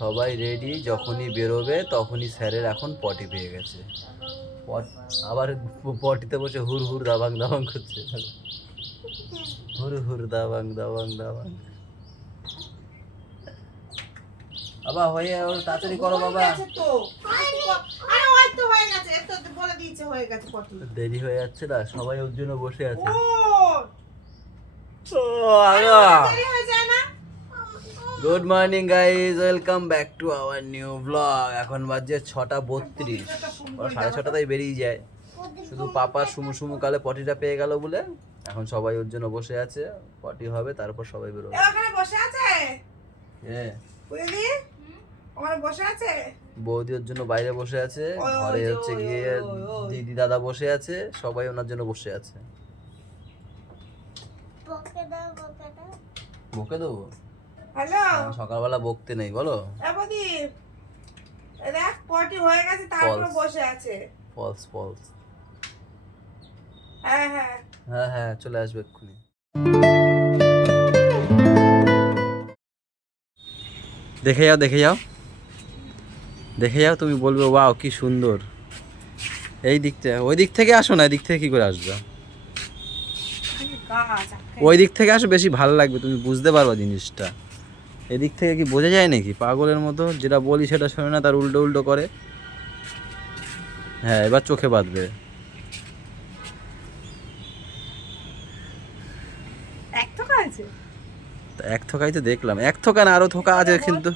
সবাই রেডি, যখনই বেরোবে তখনই স্যারের এখন পটি পেয়ে গেছে। আবার পটিতে বসে হুর হুর দাবাং দাবাং করছে, হুর হুর দাবাং দাবাং দাবাং। বাবা হয়ে তাড়াতাড়ি করো বাবা, দেরি হয়ে যাচ্ছে না, সবাই ওর জন্য বসে আছে। Good morning guys, welcome back to our new blog. এখন বাজে 6:32, 6:30 বেরিয়ে যায়। শুধু পাপার সুমু সুমু কালে পটিটা পেয়ে গেল বলে এখন সবাই ওর জন্য বসে আছে। পটি হবে তারপর সবাই বেরোবে। বসে আছে বসে আছে বৌদি ওর জন্য বাইরে বসে আছে, ঘরে হচ্ছে গিয়ে দিদি দাদা বসে আছে, সবাই ওনার জন্য বসে আছে। বকে দেবো? হ্যালো, সকালবেলা বকতে নেই বলো। দেখ পটি হয়ে গেছে তারপর বসে আছে। ফলস ফলস। হ্যাঁ হ্যাঁ হ্যাঁ হ্যাঁ চলে আসবে এক্ষুনি। দেখে যাও দেখে যাও দেখে যাও, তুমি বলবে ওয়াও কি সুন্দর। এই দিকটা, ওই দিক থেকে আসো না, এই দিক থেকে কি করে আসবে? ওই দিক থেকে আসো, বেশি ভালো লাগবে, তুমি বুঝতে পারবা জিনিসটা। এদিক থেকে কি বোঝা যায় নাকি? পাগলের মতো যেটা বলি সেটা শোনে না, তার উল্টো উল্টো করে। হ্যাঁ এবার চোখে বাঁধবে। এক থোকাই তো দেখলাম, এক থোকা না আরো থোকা আছে, কিন্তু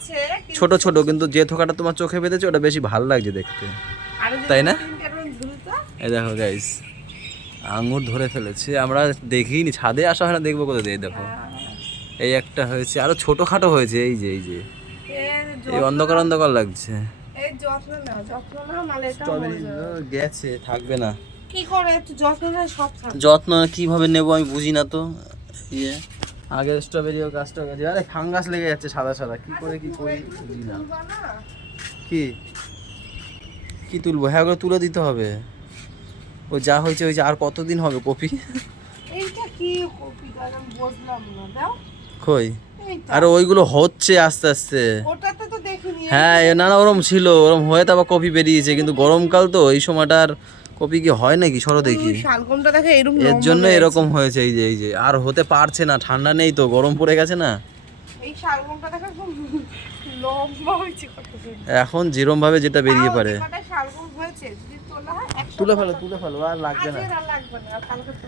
ছোট ছোট, কিন্তু যে থোকাটা তোমার চোখে বেঁধেছে ওটা বেশি ভালো লাগছে দেখতে, তাই না? এই দেখো গাইস, আঙুর ধরে ফেলেছে, আমরা দেখিনি, ছাদে আসা হয় না, দেখবো কোথায় দিয়ে। দেখো এই একটা হয়েছে, আরো ছোটখাটো হয়েছে, এই যে এই অন্ধকার অন্ধকার লাগছে। গেছে, থাকবে না। কি করে একটু যত্ন নেয়, সব থাকবে। যত্ন কিভাবে নেবো আমি বুঝি না তো। ইয়ে আগের স্ট্রবেরিও গাছটা গেছে, আরে ফাঙ্গাস লেগে যাচ্ছে সাদা সাদা, কি করে কি করি বুঝি না। কি কি তুলবো? হ্যাঁ ওগুলো তুলে দিতে হবে। ও যা হয়েছে হয়েছে, আর কতদিন হবে কপি? এইটা কি কপি দাদা, বুঝলাম না। দাও কই, আরে ওইগুলো হচ্ছে আস্তে আস্তে। ওটাতে তো দেখিনি। হ্যাঁ না না, ওরম ছিল, ওরম হয়ে তারপর কপি বেরিয়েছে, কিন্তু গরমকাল তো এই সময়টা আর কপি কি হয় নাকি? সরো দেখি, শালগমটা দেখে এরকম, এর জন্য এরকম হয়েছে। এই যে আর হতে পারছে না, ঠান্ডা নেই তো, গরম পড়ে গেছে না। এই শালগমটা দেখে খুব লম্বা হয়েছে কত। এখন যেরম ভাবে যেটা বেরিয়ে পারে। শালগম হয়েছে যদি তোলা হয় তুলে ফেলো, আর লাগবে না।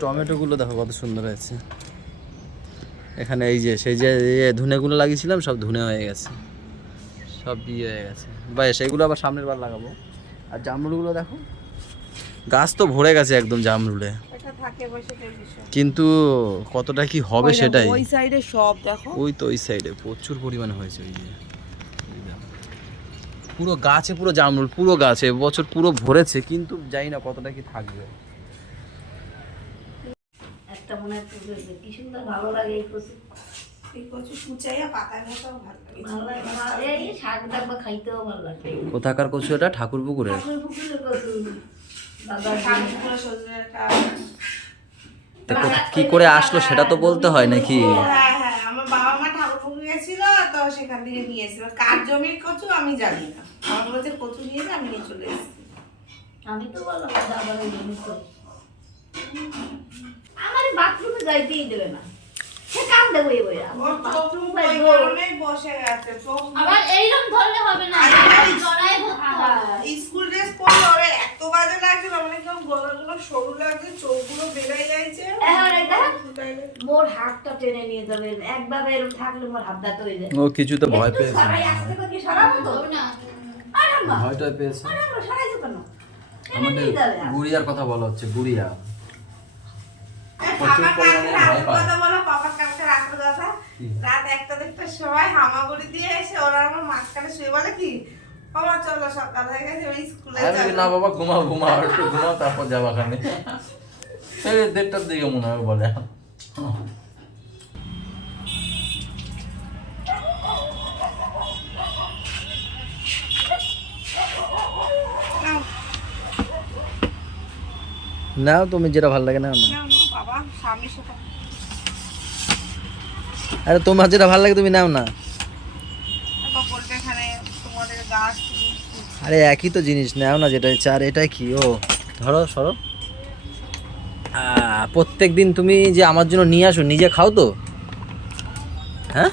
টমেটো গুলো দেখো কত সুন্দর হয়েছে। এখানে এই যে সেই যে ধনেগুলো লাগিয়েছিলাম, সব ধনে হয়ে গেছে, সব বিয়ে হয়ে গেছে। ভাই সেগুলো আবার সামনের বার লাগাবো। আর জামরুলগুলো দেখো, গাছ তো ভরে গেছে একদম জামরুলে, কিন্তু কতটা কি হবে সেটাই। ওই সাইডে সব দেখো, ওই তো ওই সাইডে প্রচুর পরিমাণে হয়েছে। ওই যে পুরো গাছে পুরো জামরুল, পুরো গাছে বছর পুরো ভরেছে, কিন্তু জানি না কতটা কি থাকবে। একটা মনে কি সুন্দর ভালো লাগে এই কচু। এই কচু কুচাইয়া পাতার মতো ভালো লাগে। ভালো লাগে, এই শাক ডাকবা খাইতেও ভালো লাগে। কোথাকার কচু এটা? ঠাকুর পুকুরের। ঠাকুর পুকুরের কচু দাদা কি করে আসলো সেটা তো বলতে হয় নাকি? হ্যাঁ হ্যাঁ, আমার বাবা মা ঠাকুর পুকুর গেছিল তো সেখান থেকে নিয়ে এসেছিল। কার জমির কচু আমি জানি না, আমার বলছে কচু নিয়ে যা, আমি নিয়ে চলে এসেছি। আমি তো বললাম দাদা জমি কচু, আমার বাথরুমে যাইতেই দেবে না, সে কাম দেবো এই বইয়া বসে গেছে। আবার এইরকম ধরলে হবে না, জড়াই স্কুল ড্রেস পরে ওরে এত বাজে লাগছে, মানে কেমন গলাগুলো সরু লাগছে, চোখগুলো বেড়ে যাচ্ছে। মোর হাতটা টেনে নিয়ে যাবে, একভাবে এরকম থাকলে মোর হাত ব্যথা হয়ে যায়। ও কিছু তো ভয় পেয়েছে, সরাই আসতে কি সরাবো তো না? আরে আম্মা, ভয়টা পেয়েছে। আরে আম্মা সরাইছো কেন? আমাদের গুড়িয়ার কথা বলা হচ্ছে, গুড়িয়া পাপার কালকে রাতের কথা বলো, পাপার কালকে রাতের কথা। রাত 1:00-1:30 সময় হামাগুড়ি দিয়ে এসে ওরা আমার মাঝখানে শুয়ে বলে কি, আমার চলো সকাল হয়ে গেছে, ওই স্কুলে যাবো। না বাবা ঘুমাও একটু ঘুমাও, তারপর যাবা খানে। এই 1:30টার দিকে মনে হয় বলে। নাও তুমি যেটা ভালো লাগে নাও না। বাবা স্বামীর সাথে আরে তোমার যেটা ভালো লাগে তুমি নাও না। বলবে এখানে আরে একই তো জিনিস, নাও না যেটা ইচ্ছা। আর এটাই কি, ও ধরো সরো। প্রত্যেক দিন তুমি যে আমার জন্য নিয়ে আসো, নিজে খাও তো? হ্যাঁ,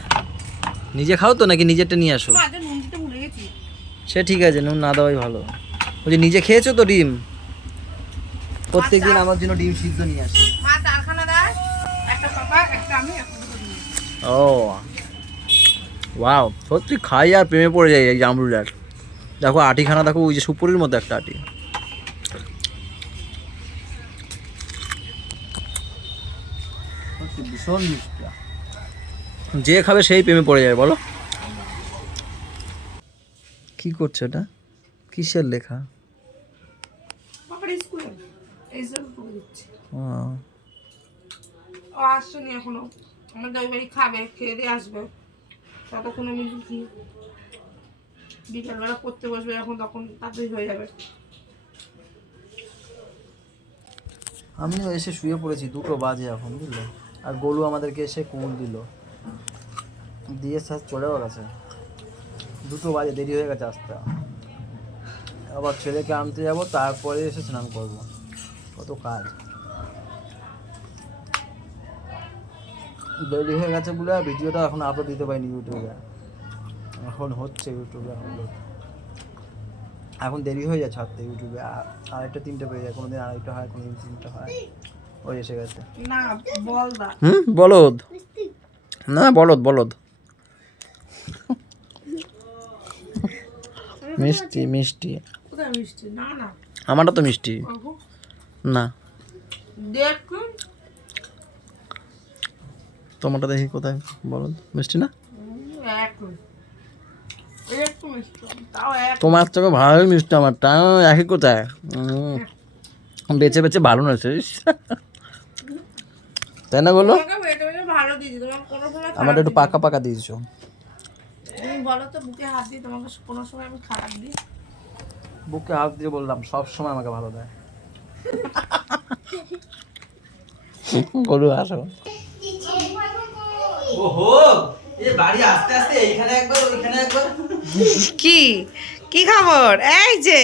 নিজে খাও তো নাকি নিজেরটা নিয়ে আসো? মা, আজ নুন দিতে ভুলে গেছি। সে ঠিক আছে, নুন না দেওয়াই ভালো। ওই যে নিজে খেয়েছো তো ডিম, প্রত্যেক দিন আমার জন্য ডিম সিদ্ধ নিয়ে আসে। মা চারখানা দেয়, একটা পাপা, একটা আমি, একটা দুটো তুমি। ও ওয়াও, সত্যি খাই আর প্রেমে পড়ে যাই এই জামরুলার। দেখো আটিখানা, দেখো ওই যে সুপুরির মতো একটা আটি। সত্যি ভীষণ মিষ্টি, যে খাবে সেই প্রেমে পড়ে যাবে। বলো কি করছো এটা, কিসের লেখা? পাপার স্কুলে এই জন্য করে দিচ্ছি। ও, ও আসছেনি এখনো, আমাদের ওই বাড়ি খাবে, খেয়ে দিয়ে আসবে। ততক্ষণ আমি কি বিকালবেলা পড়তে বসবে, এখন তখন তাড়াতাড়ি হয়ে যাবে। আমিও এসে শুয়ে পড়েছি, 2টো বাজে এখন, বুঝলে। আর গোলু আমাদেরকে এসে কুল দিল, দিয়ে স্যার চলেও গেছে। 2টো বাজে, দেরি হয়ে গেছে আসতে। আবার ছেলেকে আনতে যাব, তারপরে এসে স্নান করবো, কত কাজ। দেরি হয়ে গেছে বলে আর ভিডিওটা এখন আপলোড দিতে পারিনি ইউটিউবে। এখন হচ্ছে ইউটিউবে আপলোড, এখন দেরি হয়ে যায় ছাড়তে ইউটিউবে। আড়াইটা 3টে পেয়ে যায়, কোনোদিন 2:30 হয়, কোনোদিন 3টে হয়। ওই এসে গেছে। না বল দা, বলদ না, বলদ বলদ। মিষ্টি মিষ্টি, কোথায় মিষ্টি? না না, আমারটা তো মিষ্টি বাবু না, দেখুন তোমারটা দেখি কোথায় বলদ মিষ্টি না। একটু একটু মিষ্টি, তাও এক। তোমার থেকে ভালোই মিষ্টি, আমারটা একই কোথায়। বেছে বেছে ভালো না শেষ, তাই না বলো? তোমাকে বেটে বেটে ভালো দিয়েছি, তোমার কোনো সময় আমার খারাপ একটু পাকা পাকা দিয়েছো। তুমি বলো তো, বুকে হাত দিই তোমাকে কোনো সময় আমি খারাপ দিই? বুকে হাত দিয়ে বললাম, সব সময় আমাকে ভালো দেয়। বলু আসো। ওহো, এই বাড়ি আস্তে আস্তে এইখানে একবার ওইখানে একবার। কি কি খবর? এই যে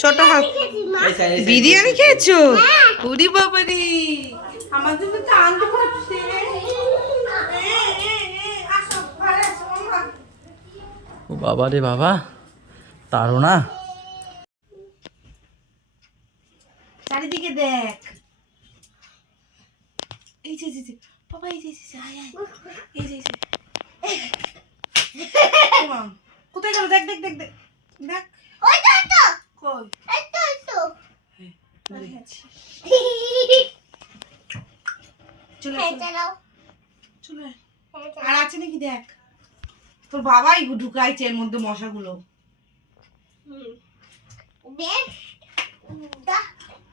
ছোট হাত বিরিয়ানি খেয়েছো? উরি বাবারি, আমার জন্য তো আনতে পারছে। আসো ঘরে আসো মামা। ও বাবা রে বাবা, তারও না। চারিদিকে দেখ, এই যে বাবা, এই যে আয় আয়, এই যে মাম কোথায় গেল? দেখ দেখ দেখ দেখ দেখ, ওই তো কই, এই তো চলে চলে। আর আছে নাকি দেখ, তোর বাবাই ঢুকাইছে এর মধ্যে মশাগুলো।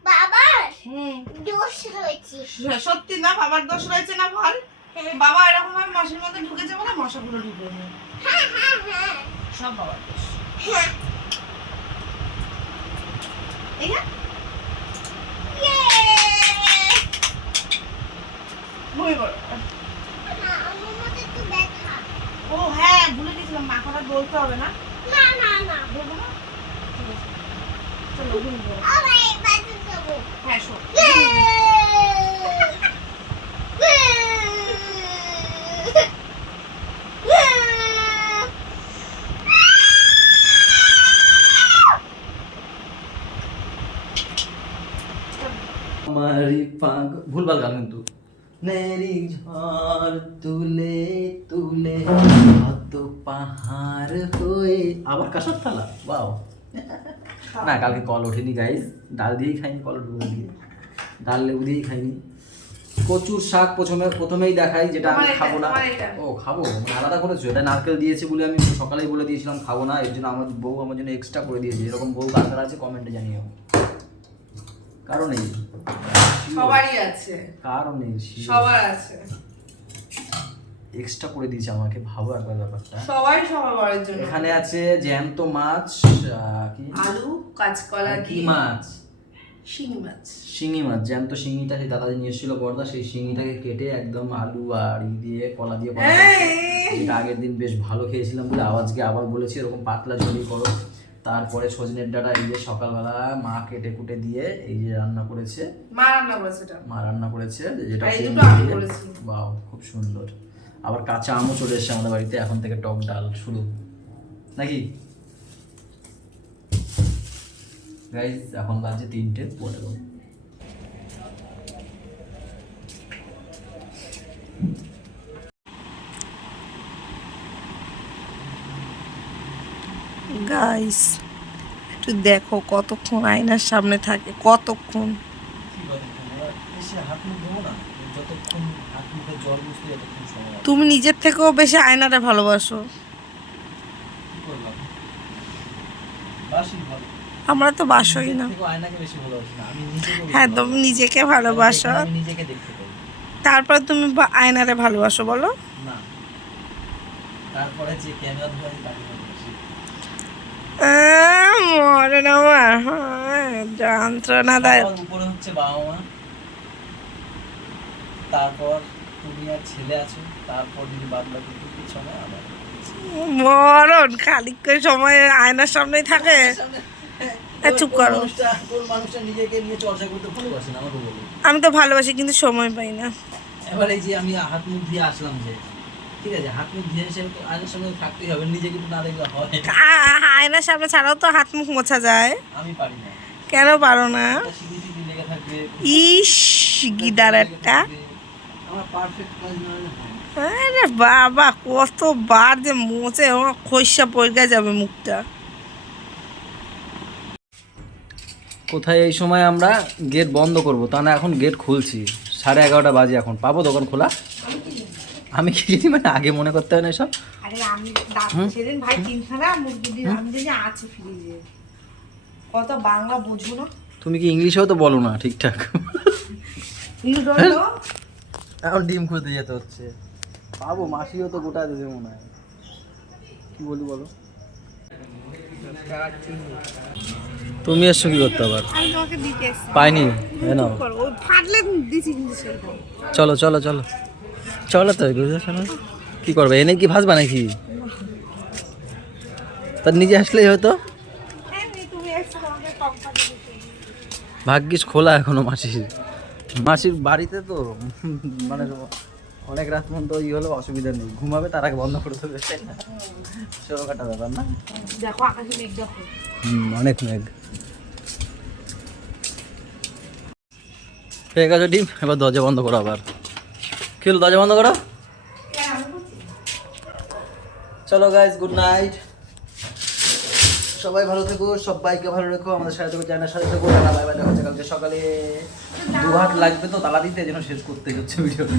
বাবার হুম, দোষ রয়েছে। সত্যি না, বাবার দোষ রয়েছে না বল? বাবা এরকম ভাবে মশার মধ্যে ঢুকেছে বলে মশাগুলো ঢুকেছে, সব বাবার দোষ। এই না বই বল। ও হ্যাঁ, ভুলে গেছিলাম, মাথাটা বলতে হবে না। বলবো না? ঠিক আছে। চলো ঘুম করো। হ্যাঁ শোন, আমারি পাগ ভুলভাল গান কিন্তু। নেরি ঝড় তুলে তুলে কত পাহাড় হয়ে, আবার কাঁসার থালা। বাও, না কালকে কল ওঠেনি গাইস, ডাল দিয়েই খাইনি, কল ঢুকে দিয়ে ডাল লেবু দিয়েই খাইনি। কচুর শাক প্রথমেই দেখাই, যেটা আমি খাবো না। ও খাবো মানে আলাদা করেছো? এটা নারকেল দিয়েছে বলে আমি সকালেই বলে দিয়েছিলাম খাবো না, এর জন্য আমার বউ আমার জন্য এক্সট্রা করে দিয়েছে। এরকম বউ কার আছে কমেন্টে জানিও। কারণ নেই, সবারই আছে, কারণ নেই, সবার আছে, এক্সট্রা করে দিয়েছে আমাকে। ভাবো একবার ব্যাপারটা। সবাই সবার বড়ের জন্য। এখানে আছে জ্যান্ত মাছ, কি আলু, কাঁচকলা, কি মাছ, শিঙি মাছ। শিঙি মাছ, জ্যান্ত শিঙিটা সেই দাদা নিয়ে এসেছিল বড়দা, সেই শিঙিটাকে কেটে একদম আলু আর দিয়ে কলা দিয়ে করা হয়েছে। যেটা আগের দিন বেশ ভালো খেয়েছিলাম বলে আজকে আবার বলেছি এরকম পাতলা ঝোলই করো। তারপরে সজনের ডাঁটা এই যে সকালবেলা মা কেটে কুটে দিয়ে এই যে রান্না করেছে, মা রান্না করেছে এটা। মা রান্না করেছে যেটা আর এই ফুল দুটো আমি দিয়ে। করেছি। বাহ, খুব সুন্দর। আবার কাঁচা আমও চলে এসেছে আমাদের বাড়িতে, এখন থেকে টক ডাল শুরু নাকি গাইজ? এখন বাজে 3:15। গাইস একটু দেখো কতক্ষণ আয়নার সামনে থাকে, কতক্ষণ। তুমি নিজের থেকেও বেশি আয়নাটা ভালোবাসো। আমরা তো বাসই না। হ্যাঁ, তুমি নিজেকে ভালোবাসো, তারপর তুমি আয়নারে ভালোবাসো বলো। তারপরে যে ক্যামেরা ধরে তাকে মরে না যন্ত্রণা দেয়। উপরে হচ্ছে বাবা মা, তারপর তুমি আর ছেলে আছো, তারপর যদি বাদ বাকি পিছনে আবার মরণ খালি করে সময় আয়নার সামনেই থাকে। চুপ করো। তোর মানুষটা নিজেকে নিয়ে চর্চা করতে ভালোবাসে না, আমাকে বলো। আমি তো ভালোবাসি কিন্তু সময় পাই না। এবার এই যে আমি হাত মুখ দিয়ে আসলাম, যে ঠিক আছে হাত মুখ দিয়ে এসে আয়নার সামনে থাকতেই হবে, নিজেকে তো না দেখলে হয়। আয়নার সামনে ছাড়াও তো হাত মুখ মোছা যায়। আমি পারি না। কেন পারো না? সিঁড়ি লেগে থাকবে। ইস গিদার একটা। আমার পারফেক্ট কাজ না হলে হয় না। আরে বাবা, কতবার যে মোচে খসা পড়ে যাবে মুখটা। কোথায় এই সময় আমরা গেট বন্ধ করব, তা না এখন গেট খুলছি, 11:30 বাজে, এখন পাবো দোকান খোলা? আমি কি জানি, মানে আগে মনে করতে হয় না এসব। আরে আমি সেদিন ভাই 3খানা মুরগি দিয়ে আমি জানি আছে ফ্রিজে। কত বাংলা বুঝো না তুমি কি ইংলিশেও তো বলো না ঠিকঠাক। You don't know. এখন ডিম খুঁজতে যেতে হচ্ছে, পাবো? মাসিও তো গোটা দেবে মনে হয়। কি বলি বলো? তুমি এসছো কি করতে আবার? আমি তোমাকে দিতে এসেছি। পাইনি না, ও ফাটলে দিছি কিন্তু সেটা। চলো চলো চলো চলো তো চলো। কি করবে এনে, কি ভাজবা নাকি? তার নিজে আসলেই হয়তো। হ্যাঁ তুমি এসছো, তোমাকে কম ফাটে দিছি। ভাগ্যিস খোলা এখনো মাসির বাড়িতে তো, মানে অনেক রাত পর্যন্ত ই হলো, অসুবিধা নেই, ঘুমাবে তার আগে বন্ধ করে দেবে, ছোটখাটো ব্যাপার না। দেখো আকাশে মেঘ দেখো। অনেক মেঘ হয়ে গেছে। ডিম এবার দরজা বন্ধ করো। আবার কি হলো? দরজা বন্ধ করো। চলো গাইজ, গুড নাইট। সবাই ভালো থেকো, সবাইকে ভালো রেখো, আমাদের সাথে থেকো, চ্যানেলের সাথে থেকো। Tata, bye bye. দেখা হচ্ছে কালকে সকালে। 2 হাত লাগবে তো তালা দিতে, যেন শেষ করতে হচ্ছে ভিডিওটা।